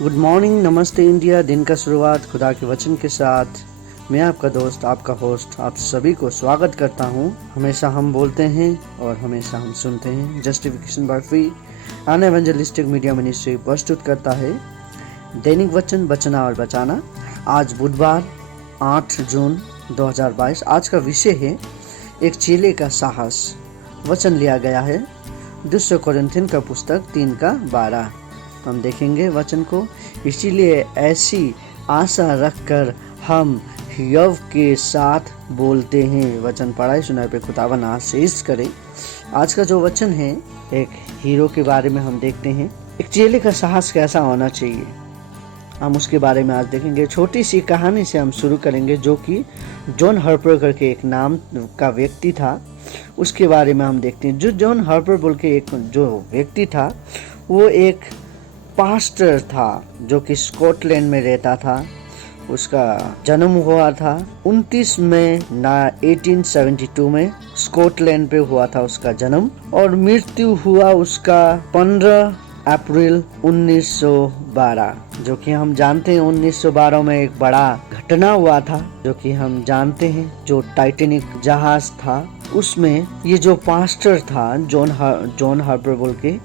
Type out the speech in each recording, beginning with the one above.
Good morning, नमस्ते India. दिन का शुरुआत खुदा के वचन के साथ। मैं आपका दोस्त, आपका होस्ट, आप सभी को स्वागत करता हूं। हमेशा हम बोलते हैं और हमेशा हम सुनते हैं। Justification by free an evangelistic media ministry प्रस्तुत करता है दैनिक वचन, बचना और बचाना। आज बुधवार 8 जून 2022। आज का विषय है एक चेले का साहस। वचन लिया गया है दूसरे कोरिन्थियन का पुस्तक 3:12। हम देखेंगे वचन को। इसीलिए ऐसी आशा रखकर हम यव के साथ बोलते हैं। वचन पढ़ाई सुनाई पे खुदावन आशीष करे। आज का जो वचन है एक हीरो के बारे में हम देखते हैं। एक चेले का साहस कैसा होना चाहिए, हम उसके बारे में आज देखेंगे। छोटी सी कहानी से हम शुरू करेंगे जो कि जॉन हार्पर करके एक नाम का व्यक्ति था, उसके बारे में हम देखते हैं। जो जॉन हार्पर बोल के एक जो व्यक्ति था वो एक पास्टर था जो कि स्कॉटलैंड में रहता था। उसका जन्म हुआ था 29 मई 1872 में स्कॉटलैंड पे हुआ था उसका जन्म, और मृत्यु हुआ उसका 15 अप्रैल 1912। जो कि हम जानते हैं 1912 में एक बड़ा घटना हुआ था जो कि हम जानते हैं। जो टाइटैनिक जहाज था उसमें ये जो पास्टर था जॉन हार्पर बोल के,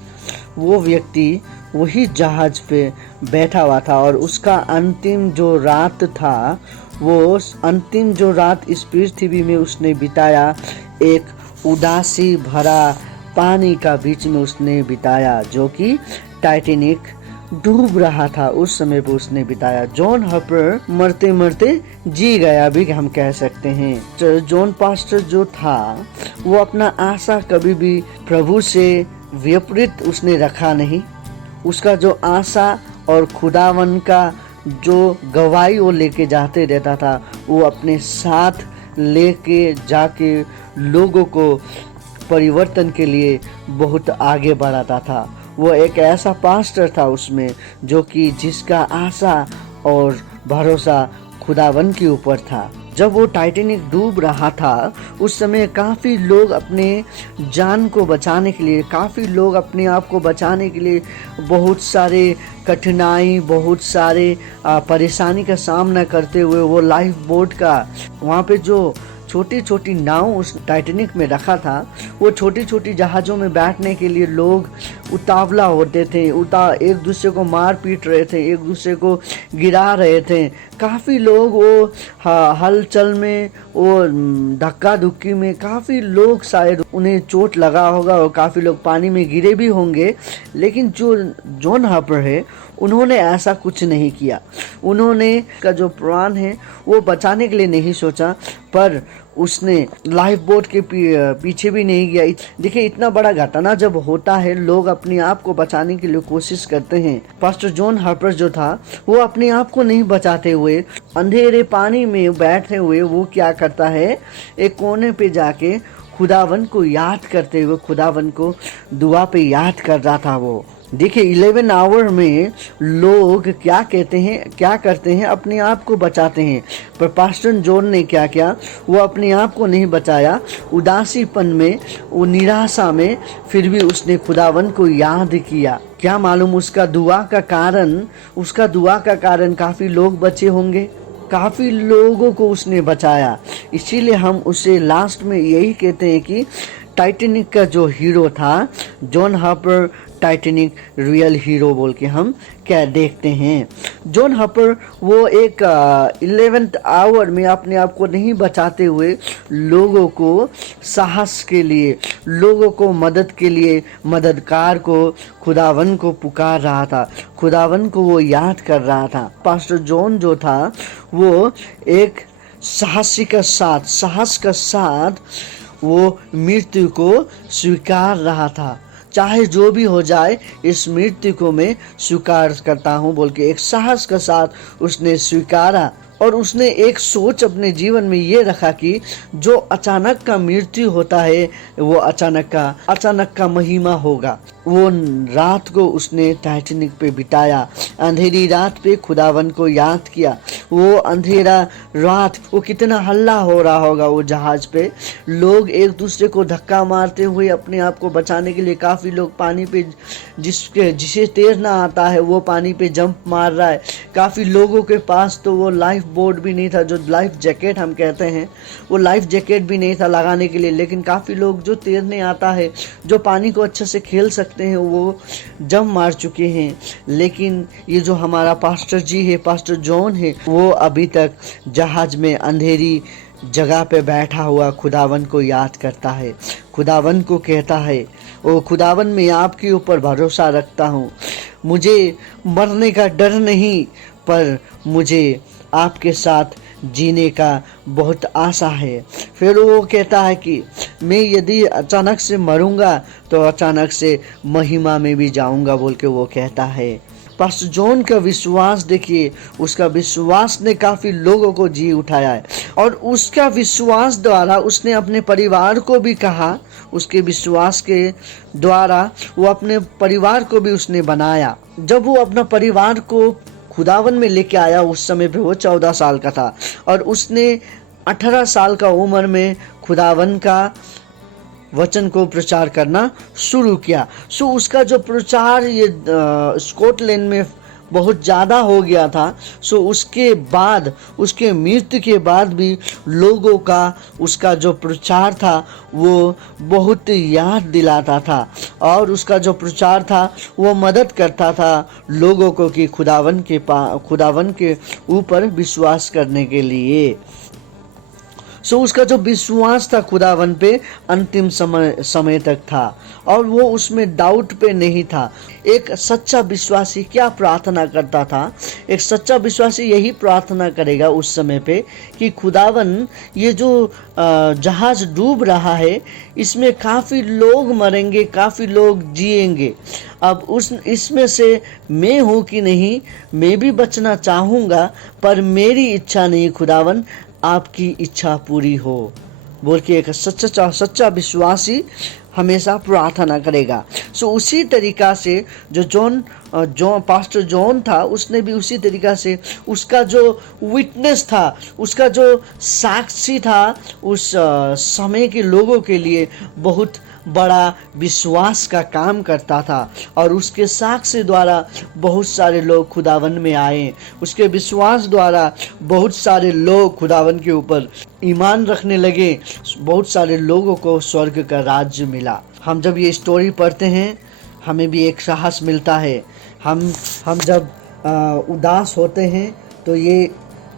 वो व्यक्ति वही जहाज पे बैठा हुआ था और उसका अंतिम जो रात था, वो अंतिम जो रात इस पृथ्वी में उसने बिताया एक उदासी भरा पानी का बीच में उसने बिताया, जो कि टाइटैनिक डूब रहा था उस समय पे उसने बिताया। जॉन हार्पर मरते मरते जी गया भी हम कह सकते हैं। जॉन पास्टर जो था वो अपना आशा कभी भी प्रभु से विपरीत उसने रखा नहीं। उसका जो आशा और खुदावन का जो गवाही वो लेके जाते रहता था, वो अपने साथ लेके जाके लोगों को परिवर्तन के लिए बहुत आगे बढ़ाता था। वो एक ऐसा पास्टर था उसमें जो कि जिसका आशा और भरोसा खुदावन के ऊपर था। जब वो टाइटैनिक डूब रहा था उस समय काफ़ी लोग अपने जान को बचाने के लिए, काफ़ी लोग अपने आप को बचाने के लिए बहुत सारे कठिनाई, बहुत सारे परेशानी का सामना करते हुए वो लाइफ बोट का वहाँ पे जो छोटी छोटी नाव उस टाइटैनिक में रखा था, वो छोटी छोटी जहाज़ों में बैठने के लिए लोग उतावला होते थे, एक दूसरे को मार पीट रहे थे, एक दूसरे को गिरा रहे थे। काफ़ी लोग वो हलचल में, वो धक्का धुक्की में काफ़ी लोग शायद उन्हें चोट लगा होगा और काफ़ी लोग पानी में गिरे भी होंगे। लेकिन जो जॉन हार्पर है उन्होंने ऐसा कुछ नहीं किया। उन्होंने का जो प्राण है वो बचाने के लिए नहीं सोचा, पर उसने लाइफ बोट के पीछे भी नहीं गया। देखिए, इतना बड़ा घटना जब होता है लोग अपने आप को बचाने के लिए कोशिश करते हैं। पास्टर जॉन हार्पर जो था वो अपने आप को नहीं बचाते हुए अंधेरे पानी में बैठे हुए वो क्या करता है, एक कोने पे जाके खुदावन को याद करते हुए खुदावन को दुआ पे याद कर रहा था वो। देखिए 11 आवर में लोग क्या करते हैं, अपने आप को बचाते हैं। पर पास्टर जॉन ने क्या किया, वो अपने आप को नहीं बचाया। उदासीपन में, वो निराशा में, फिर भी उसने खुदावन को याद किया। क्या मालूम उसका दुआ का कारण काफ़ी लोग बचे होंगे, काफ़ी लोगों को उसने बचाया। इसीलिए हम उसे लास्ट में यही कहते हैं कि टाइटैनिक का जो हीरो था John Harper, Titanic real hero बोल के हम क्या देखते हैं। जॉन हार्पर वो एक 11th आवर में अपने आप को नहीं बचाते हुए लोगों को साहस के लिए, लोगों को मदद के लिए, मददगार को, खुदावन को पुकार रहा था, खुदावन को वो याद कर रहा था। पास्टर जॉन जो था वो एक साहस का साथ वो मृत्यु को स्वीकार रहा था। चाहे जो भी हो जाए इस मृत्यु को मैं स्वीकार करता हूँ बोल के एक साहस के साथ उसने स्वीकारा। और उसने एक सोच अपने जीवन में ये रखा कि जो अचानक का मृत्यु होता है वो अचानक का महिमा होगा। वो रात को उसने टाइटैनिक पे बिताया, अंधेरी रात पे खुदावन को याद किया। वो अंधेरा रात, वो कितना हल्ला हो रहा होगा वो जहाज पे। लोग एक दूसरे को धक्का मारते हुए अपने आप को बचाने के लिए, काफ़ी लोग पानी पे, जिसे तैरना आता है वो पानी पे जंप मार रहा है। काफ़ी लोगों के पास तो वो लाइफ बोर्ड भी नहीं था, जो लाइफ जैकेट हम कहते हैं, वो लाइफ जैकेट भी नहीं था लगाने के लिए। लेकिन काफ़ी लोग जो तैरने आता है, जो पानी को अच्छे से खेल सकते हैं, वो जंप मार चुके हैं। लेकिन ये जो हमारा पास्टर जी है, पास्टर जॉन है, वो अभी तक जहाज में अंधेरी जगह पे बैठा हुआ खुदावन को याद करता है, खुदावन को कहता है, ओ खुदावन मैं आपके ऊपर भरोसा रखता हूँ, मुझे मरने का डर नहीं, पर मुझे आपके साथ जीने का बहुत आशा है। फिर वो कहता है कि मैं यदि अचानक से मरूंगा तो अचानक से महिमा में भी जाऊंगा, बोल के वो कहता है। पास्टर जॉन का विश्वास देखिए, उसका विश्वास ने काफ़ी लोगों को जी उठाया है, और उसका विश्वास द्वारा उसने अपने परिवार को भी कहा, उसके विश्वास के द्वारा वो अपने परिवार को भी उसने बनाया। जब वो अपना परिवार को खुदावन में लेके आया, उस समय पे वो 14 साल का था, और उसने 18 साल का उम्र में खुदावन का वचन को प्रचार करना शुरू किया। सो उसका जो प्रचार ये स्कॉटलैंड में बहुत ज़्यादा हो गया था। सो उसके बाद, उसके मृत्यु के बाद भी लोगों का उसका जो प्रचार था वो बहुत याद दिलाता था, और उसका जो प्रचार था वो मदद करता था लोगों को कि खुदावन के ऊपर विश्वास करने के लिए। सो उसका जो विश्वास था खुदावन पे अंतिम समय तक था, और वो उसमें डाउट पे नहीं था। एक सच्चा विश्वासी क्या प्रार्थना करता था? एक सच्चा विश्वासी यही प्रार्थना करेगा उस समय पे कि खुदावन, ये जो जहाज डूब रहा है, इसमें काफ़ी लोग मरेंगे, काफ़ी लोग जिएंगे। अब इसमें से मैं हूँ कि नहीं, मैं भी बचना चाहूँगा, पर मेरी इच्छा नहीं खुदावन, आपकी इच्छा पूरी हो, बोल के एक सच्चा विश्वासी हमेशा प्रार्थना करेगा। सो उसी तरीका से जो पास्टर जॉन था, उसने भी उसी तरीका से उसका जो विटनेस था, उसका जो साक्षी था, उस समय के लोगों के लिए बहुत बड़ा विश्वास का काम करता था, और उसके साक्ष्य द्वारा बहुत सारे लोग खुदावन में आए। उसके विश्वास द्वारा बहुत सारे लोग खुदावन के ऊपर ईमान रखने लगे। बहुत सारे लोगों को स्वर्ग का राज्य मिला। हम जब ये स्टोरी पढ़ते हैं, हमें भी एक साहस मिलता है। हम जब उदास होते हैं तो ये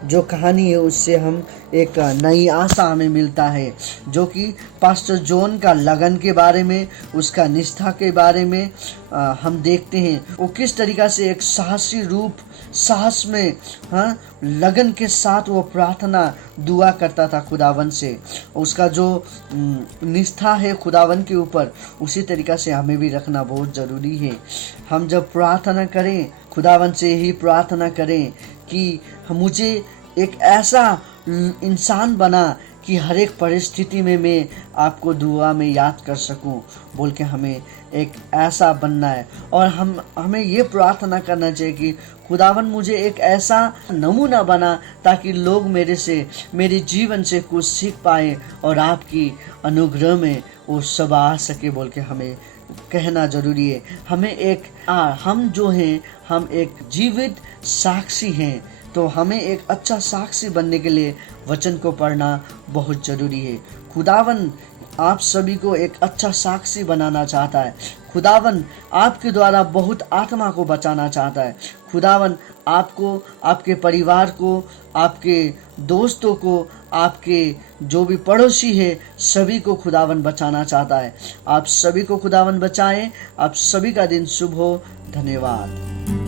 जो कहानी है उससे हम एक नई आशा हमें मिलता है, जो कि पास्टर जॉन का लगन के बारे में, उसका निष्ठा के बारे में हम देखते हैं। वो किस तरीक़ा से एक साहसी रूप, साहस में, लगन के साथ वो प्रार्थना दुआ करता था खुदावन से। उसका जो निष्ठा है खुदावन के ऊपर, उसी तरीक़ा से हमें भी रखना बहुत ज़रूरी है। हम जब प्रार्थना करें, खुदावन से ही प्रार्थना करें कि मुझे एक ऐसा इंसान बना कि हर एक परिस्थिति में मैं आपको दुआ में याद कर सकूं, बोल के हमें एक ऐसा बनना है। और हमें ये प्रार्थना करना चाहिए कि खुदावन मुझे एक ऐसा नमूना बना ताकि लोग मेरे जीवन से कुछ सीख पाए और आपकी अनुग्रह में वो सब आ सके, बोल के हमें कहना जरूरी है। हम जो हैं, हम एक जीवित साक्षी हैं, तो हमें एक अच्छा साक्षी बनने के लिए वचन को पढ़ना बहुत ज़रूरी है। खुदावन आप सभी को एक अच्छा साक्षी बनाना चाहता है। खुदावन आपके द्वारा बहुत आत्मा को बचाना चाहता है। खुदावन आपको, आपके परिवार को, आपके दोस्तों को, आपके जो भी पड़ोसी है, सभी को खुदावन बचाना चाहता है। आप सभी को खुदावन बचाएं। आप सभी का दिन शुभ हो। धन्यवाद।